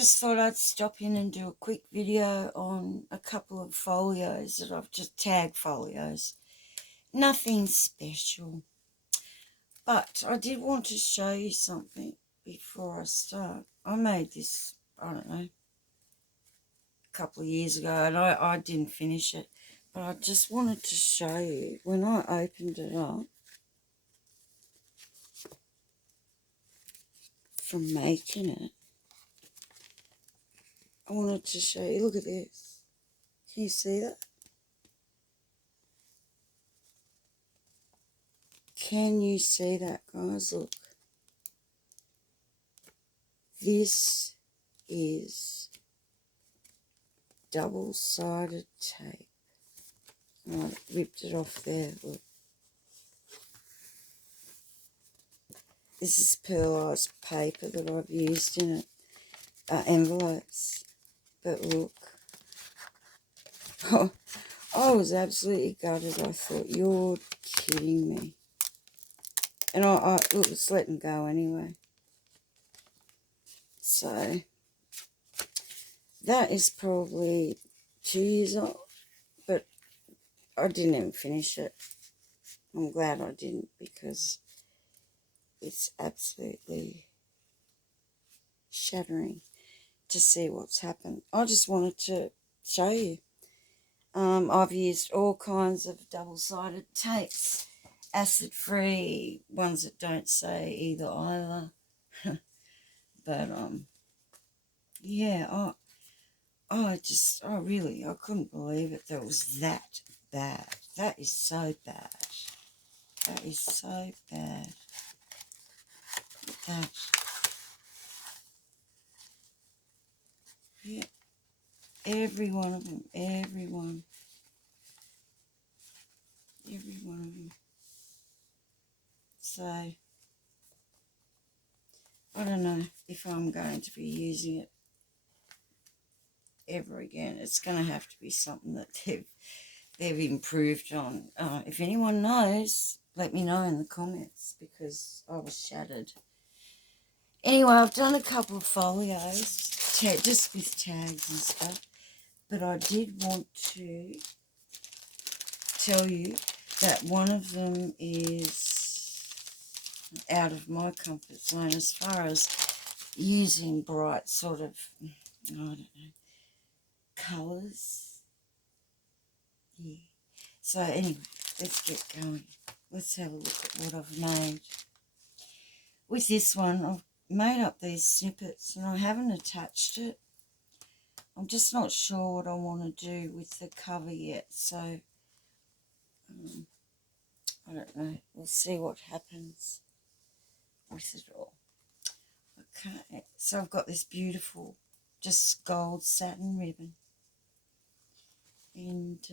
just thought I'd stop in and do a quick video on a couple of folios that I've just tagged folios. Nothing special, but I did want to show you something before I start. I made this, I don't know, a couple of years ago, and I didn't finish it, but I just wanted to show you when I opened it up from making it. I wanted to show you, look at this. Can you see that? Can you see that, guys? Look. This is double-sided tape. And I ripped it off there, look. This is pearlized paper that I've used in it, envelopes. But look, oh, I was absolutely gutted. I thought, you're kidding me. And I was letting go anyway. So, that is probably 2 years old, but I didn't even finish it. I'm glad I didn't, because it's absolutely shattering to see what's happened. I just wanted to show you. I've used all kinds of double-sided tapes, acid-free, ones that don't say either. But, yeah, I couldn't believe it that it was that bad. That is so bad. That is so bad. Look at that. Yeah. Every one of them. Every one of them. So, I don't know if I'm going to be using it ever again. It's going to have to be something that they've improved on. If anyone knows, let me know in the comments, because I was shattered. Anyway, I've done a couple of folios, just with tags and stuff, but I did want to tell you that one of them is out of my comfort zone as far as using bright sort of, I don't know, colours. Yeah. So anyway, let's get going. Let's have a look at what I've made. With this one, I've made up these snippets and I haven't attached it. I'm just not sure what I want to do with the cover yet, so I don't know. We'll see what happens with it all. Okay, so I've got this beautiful, just gold satin ribbon. And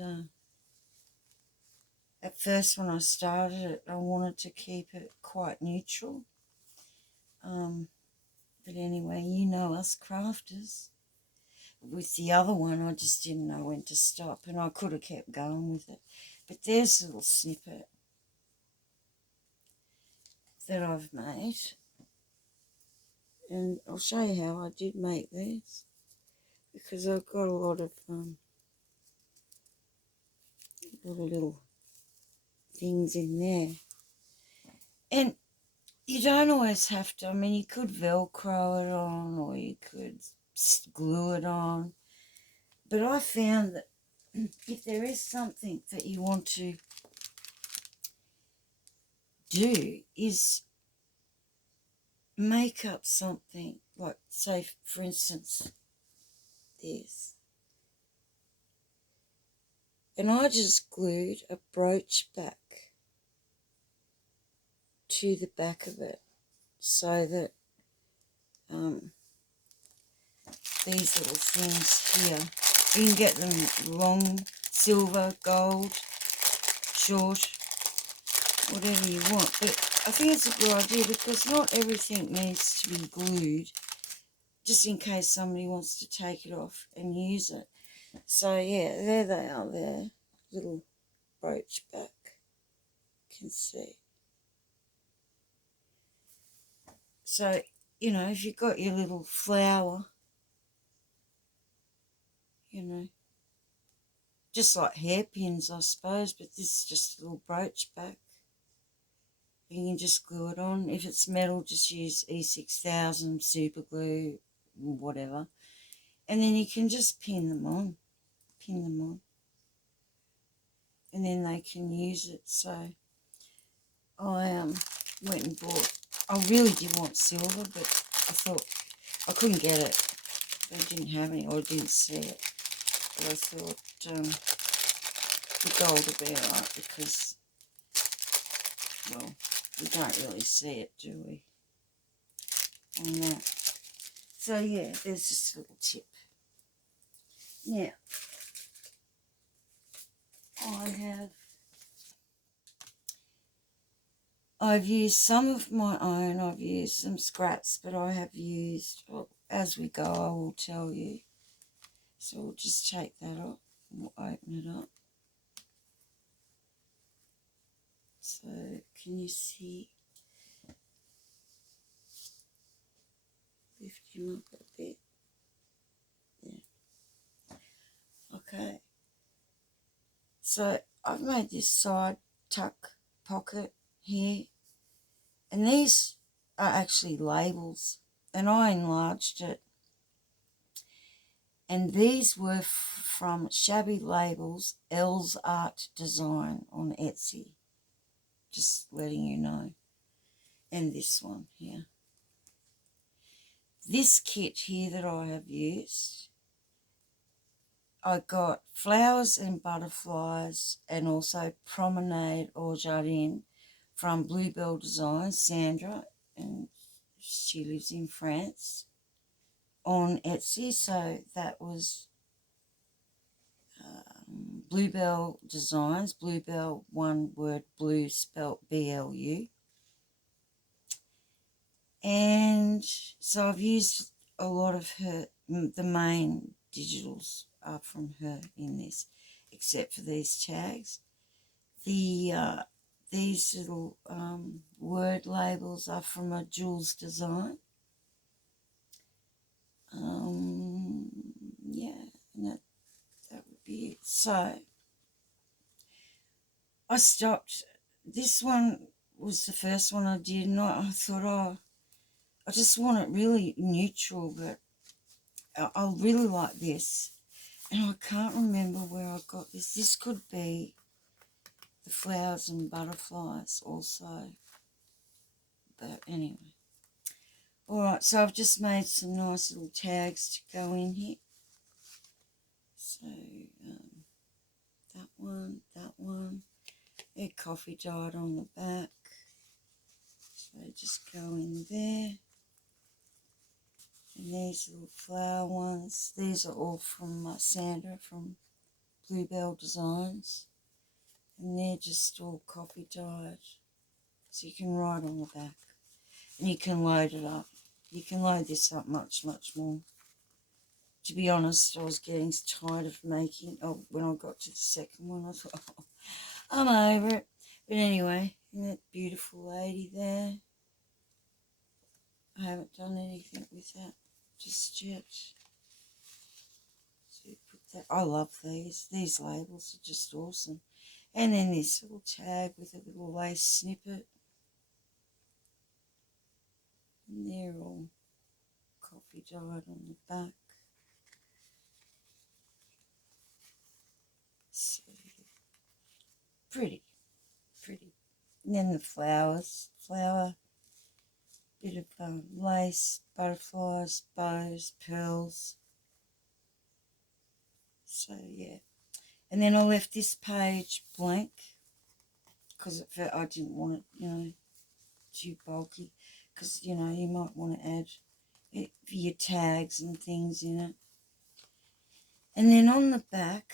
at first when I started it, I wanted to keep it quite neutral. But anyway, you know us crafters. With the other one, I just didn't know when to stop, and I could have kept going with it. But there's a little snippet that I've made, and I'll show you how I did make these, because I've got a lot of little things in there. And you don't always have to, I mean, you could Velcro it on, or you could glue it on. But I found that if there is something that you want to do, is make up something, like, say, for instance, this. And I just glued a brooch back to the back of it, so that these little things here, you can get them long, silver, gold, short, whatever you want. But I think it's a good idea, because not everything needs to be glued, just in case somebody wants to take it off and use it. So yeah, there they are there, little brooch back, you can see. So, you know, if you've got your little flower you know, just like hairpins, I suppose, but this is just a little brooch back. You can just glue it on. If it's metal, just use E6000 super glue, whatever. And then you can just pin them on. And then they can use it. So I went and bought, I really did want silver, but I thought I couldn't get it. They didn't have any, or I didn't see it. But I thought the gold would be alright because, well, we don't really see it, do we, on that. So yeah, there's just a little tip. Now, I've used some of my own, I've used some scraps, but I have used, well, as we go I will tell you. So we'll just take that off and we'll open it up. So can you see? Lift him up a bit. Yeah. Okay. So I've made this side tuck pocket here, and these are actually labels, and I enlarged it. And these were from Shabby Labels, EleSArtDesign on Etsy. Just letting you know. And this one here. This kit here that I have used, I got flowers and butterflies and also promenade or jardin from Blubell Design, Sandra, and she lives in France, on Etsy. So that was Blubell Designs, Blubell, one word, blue spelt B-L-U. And so I've used a lot of her, the main digitals are from her in this, except for these tags. These little word labels are from a Jules design. Yeah, and that would be it. So I stopped. This one was the first one I did, and I thought, oh, I just want it really neutral, but I really like this. And I can't remember where I got this. This could be the flowers and butterflies also. But anyway. Alright, so I've just made some nice little tags to go in here. So, that one. Their coffee dyed on the back. So just go in there. And these little flower ones, these are all from Sandra from Blubell Designs. And they're just all coffee dyed. So you can write on the back. And you can load it up. You can load this up much, much more. To be honest, I was getting tired of making, when I got to the second one, I thought, oh, I'm over it. But anyway, isn't that beautiful lady there? I haven't done anything with that just yet. So put that. I love these. These labels are just awesome. And then this little tag with a little lace snippet. And they're all coffee dyed on the back. So pretty. And then the flowers, bit of lace, butterflies, bows, pearls. So yeah. And then I left this page blank because I didn't want it, too bulky, because, you might want to add your tags and things in it. And then on the back,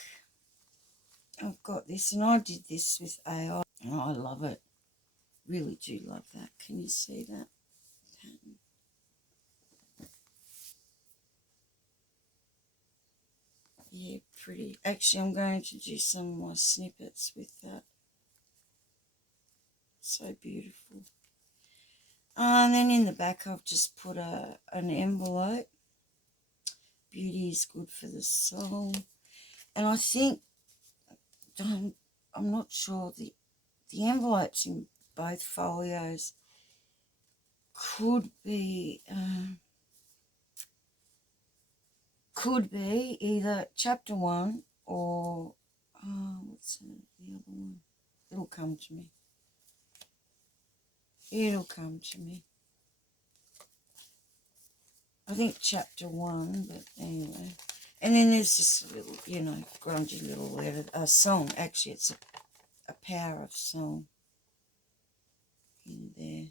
I've got this, and I did this with AI. Oh, I love it. Really do love that. Can you see that pattern? Yeah, pretty. Actually, I'm going to do some of my snippets with that. So beautiful. And then in the back, I've just put an envelope. Beauty is good for the soul. And I think, I'm not sure, the envelopes in both folios could be either chapter 1 or what's the other one? It'll come to me. I think chapter 1, but anyway. And then there's just a little, grungy little letter, song. Actually, it's a power of song in there.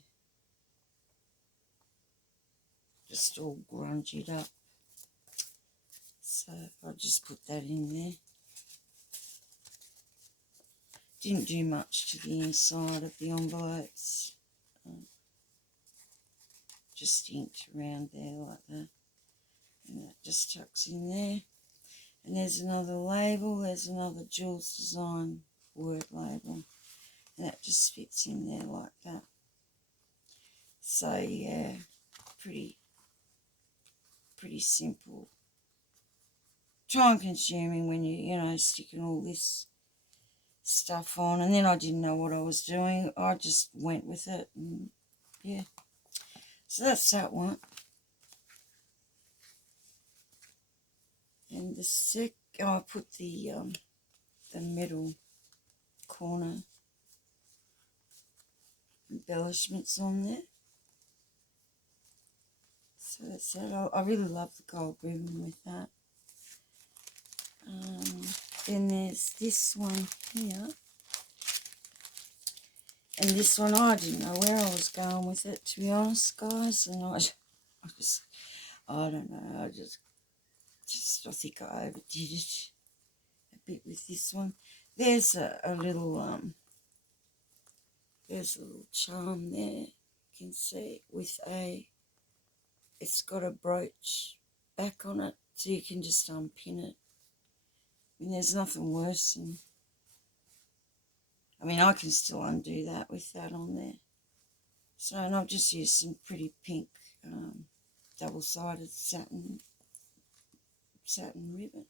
Just all grungied up. So I'll just put that in there. Didn't do much to the inside of the envelopes. Just inked around there like that. And that just tucks in there. And there's another label. There's another Jules Design word label. And that just fits in there like that. So yeah, pretty simple. Time consuming when you sticking all this stuff on. And then I didn't know what I was doing. I just went with it. And yeah. So that's that one. And the I put the middle corner embellishments on there. So that's that. I really love the gold ribbon with that. Then there's this one here. And this one, I didn't know where I was going with it, to be honest, guys. And I don't know, I think I overdid it a bit with this one. There's a little charm there, you can see, with it's got a brooch back on it, so you can just unpin it. I mean, there's nothing worse than, I can still undo that with that on there. So, and I've just used some pretty pink double-sided satin ribbon.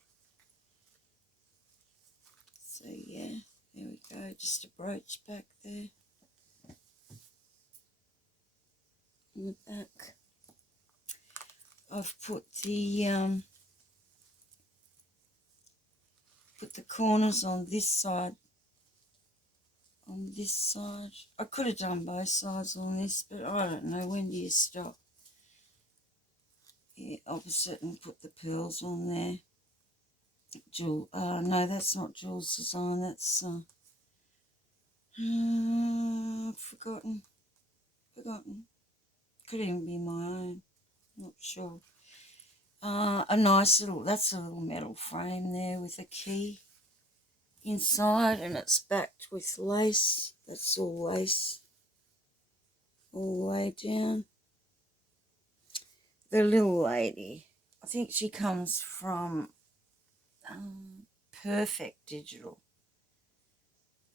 So yeah, there we go, just a brooch back there on the back. I've put the corners on this side. I could have done both sides on this, but I don't know, when do you stop? Yeah, opposite, and put the pearls on there. No, that's not Jules Design, that's forgotten. Could even be my own, not sure. That's a little metal frame there with a key inside, and it's backed with lace. That's all lace all the way down. The little lady, I think she comes from Pufect Digital.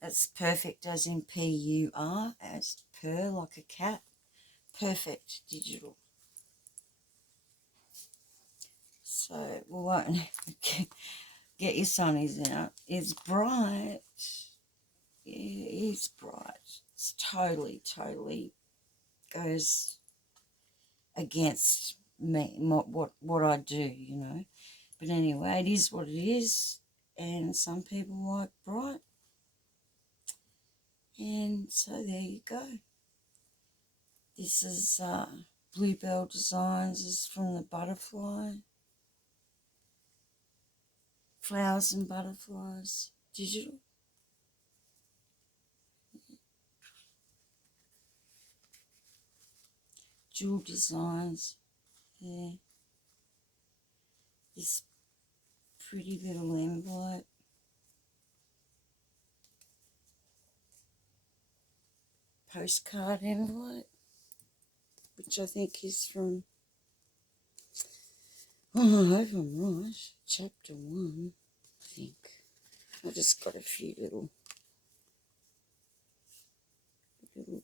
That's perfect as in P-U-R, as purr, like a cat. Pufect Digital. So we won't get your sunnies out. It's bright. Yeah, it's bright. It's totally goes against me, what I do, But anyway, it is what it is, and some people like bright. And so there you go. This is Blubell Designs. This is from the Butterfly. Flowers and Butterflies Digital. Jewel Designs. Yeah. This pretty little envelope. Postcard envelope, which I think is from, I hope I'm right, chapter 1, I think. I just got a few little little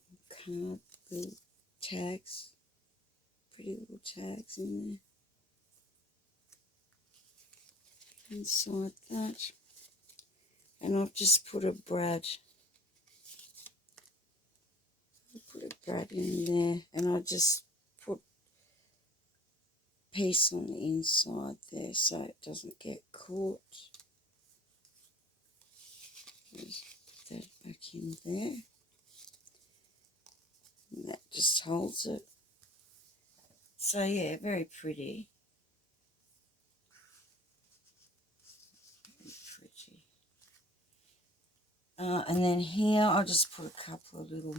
tags, pretty little tags in there. inside that. And I've just put a brad. Put a brad in there, and I just put a piece on the inside there so it doesn't get caught. Just put that back in there. And that just holds it. So yeah, very pretty. Very pretty. And then here I just put a couple of little,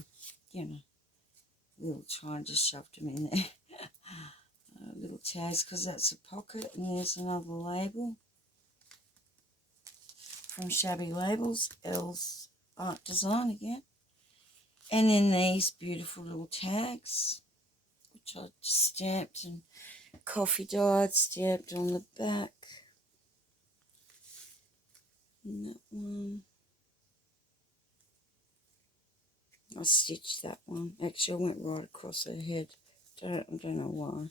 little try and just shoved them in there. Little tags, because that's a pocket. And there's another label from Shabby Labels, EleSArtDesign again. And then these beautiful little tags, which I just stamped and coffee dyed, stamped on the back. And that one, I stitched that one. Actually, I went right across her head. I don't know why.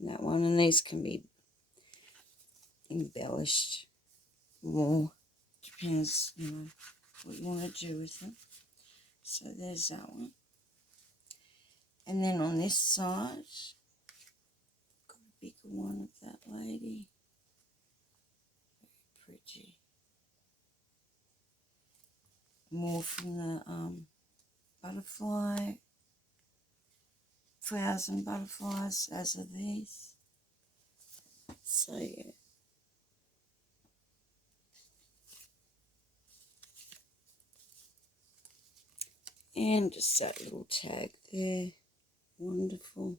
And that one, and these can be embellished more. Depends, what you want to do with them. So there's that one. And then on this side, got a bigger one of that lady. Very pretty. More from the butterfly, flowers and butterflies, as are these. So yeah. And just that little tag there. Wonderful.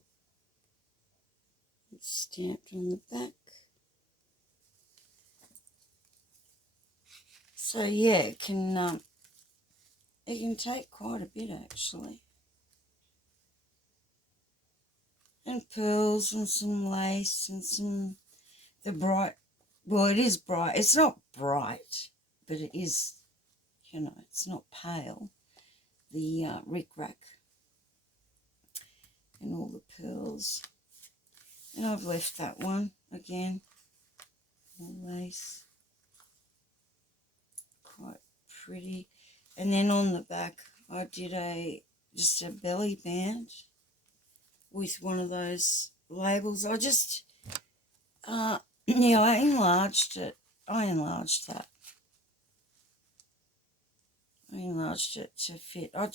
It's stamped on the back. So yeah, it can take quite a bit actually. And pearls and some lace and some, the bright, well, it is bright. It's not bright, but it is, it's not pale. The rickrack and all the pearls. And I've left that one again. More lace. Quite pretty. And then on the back I did just a belly band with one of those labels. I just I enlarged it. I enlarged that. I enlarged it to fit. They're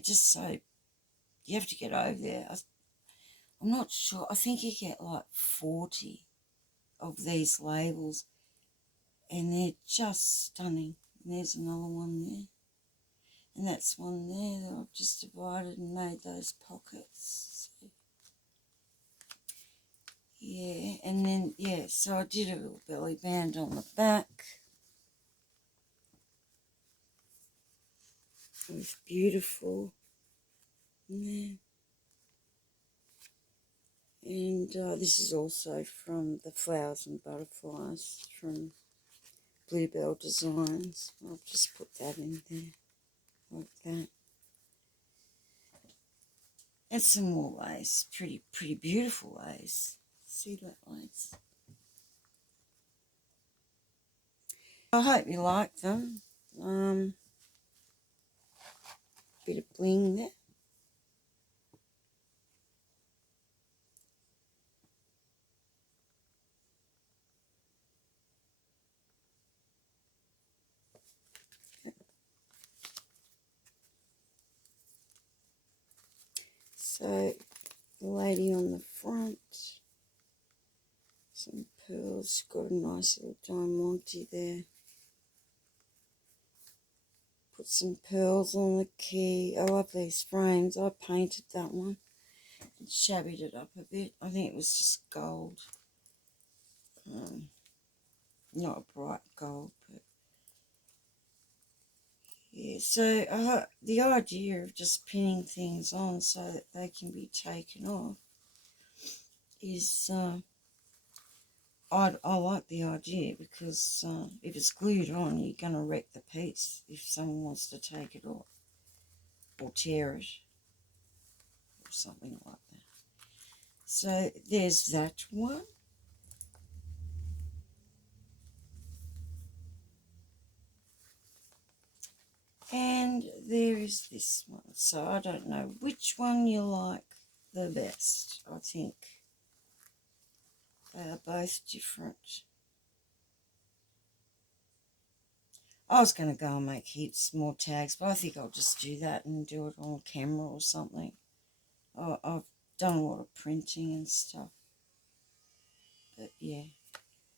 just so, you have to get over there. I'm not sure. I think you get like 40 of these labels, and they're just stunning. And there's another one there. And that's one there that I've just divided and made those pockets. So, yeah, and then, yeah, so I did a little belly band on the back. It was beautiful. Yeah. And this is also from the Flowers and Butterflies from Blubell Designs. I'll just put that in there like that. And some more lace, pretty beautiful lace. See that lace? I hope you like them. Bit of bling there. So the lady on the front, some pearls, got a nice little diamante there. Put some pearls on the key. I love these frames. I painted that one and shabbied it up a bit. I think it was just gold. Not a bright gold, but yeah. So the idea of just pinning things on so that they can be taken off is I like the idea, because if it's glued on, you're going to wreck the piece if someone wants to take it off or tear it or something like that. So there's that one. And there is this one. So I don't know which one you like the best. I think they are both different. I was going to go and make heaps more tags, but I think I'll just do that and do it on camera or something. I've done a lot of printing and stuff. But yeah.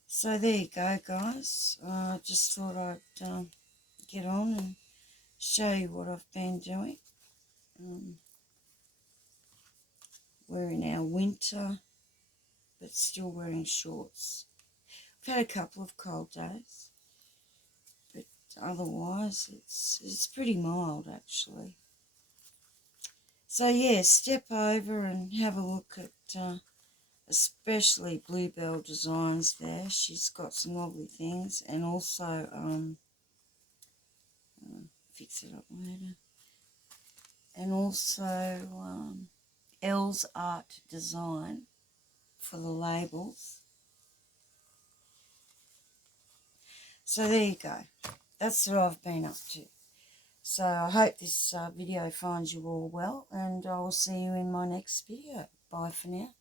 So there you go, guys. I just thought I'd get on and show you what I've been doing. We're in our winter, but still wearing shorts. I've had a couple of cold days, but otherwise it's pretty mild actually. So yeah, step over and have a look at especially Blubell Designs there. She's got some lovely things, and also fix it up later. And also EleSArtDesign for the labels. So there you go. That's what I've been up to. So I hope this video finds you all well, and I will see you in my next video. Bye for now.